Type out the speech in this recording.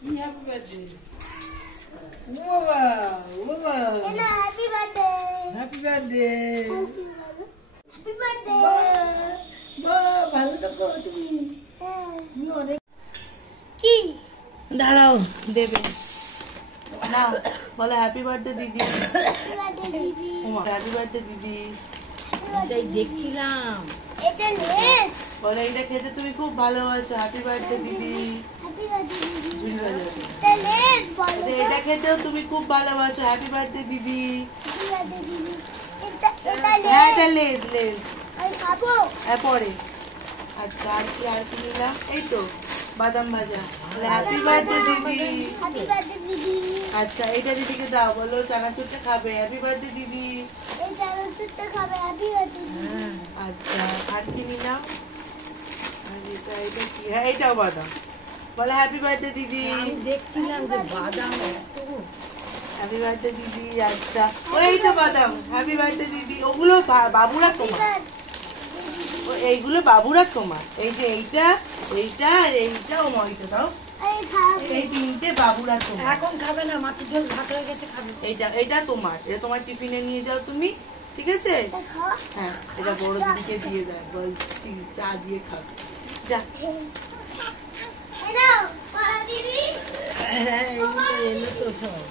Happy birthday ও বাবা ও বাবা happy birthday happy birthday happy birthday বা ভালো থাকো তুমি তুমি অনেক কি দাঁড়াও দেবে না বলো হ্যাপি বার্থডে দিদি হ্যাপি বার্থডে দিদি হ্যাপি বার্থডে দিদি এটাই দেখছিলাম। এটা লেস বলো এইটা খেতে তুমি খুব ভালোবাসো হ্যাপি বার্থডে দিদি হ্যাপি বার্থডে দিদি ঝুড়ি বাজাবে এটা লেস বলো এটা খেতেও তুমি খুব ভালোবাসো হ্যাপি বার্থডে দিদি হ্যাপি বার্থডে দিদি এটা হ্যাঁ লেস এটা লেজ লেজ আমি খাবো হ্যাঁ পরে আচ্ছা আর কি নিলাম এই তো বাদাম ভাজা হ্যাপি বার্থডে দিদি হ্যাপি বার্থডে দিদি আচ্ছা এইটা দিদিকে দাও বলো চানাচুরটা খাবে হ্যাপি বার্থডে দিদি এই চানাচুরটা খাবে হ্যাপি বার্থডে দিদি আচ্ছা আর কি নিলাম আর এটা কি হ্যাঁ এটাও বাদাম বলো হ্যাপি বার্থডে দিদি আমি দেখছিলাম যে বাদাম এত হ্যাপি বার্থডে দিদি আচ্ছা ওই তো বাদাম হ্যাপি বার্থডে দিদি ওগুলো বাবুরা তোমার ও এইগুলো বাবুরা তোমার এই যে এইটা এইটা আর এইটা ও মইটা দাও আমি খাবো এই তিনটে বাবুরা তোমার এখন খাবে না, মাটির ঝোল ভাত হয়ে গেছে, খাবে। এটা তোমার এটা তোমার টিফিনে নিয়ে যাও তুমি ঠিক আছে এটা খাও হ্যাঁ এটা বড় দিদিকে দিয়ে দেয় বলছি চা দিয়ে খাবে যা এই নাও পাড়া দিদি হ্যাঁ, এই যে এলো তো সব।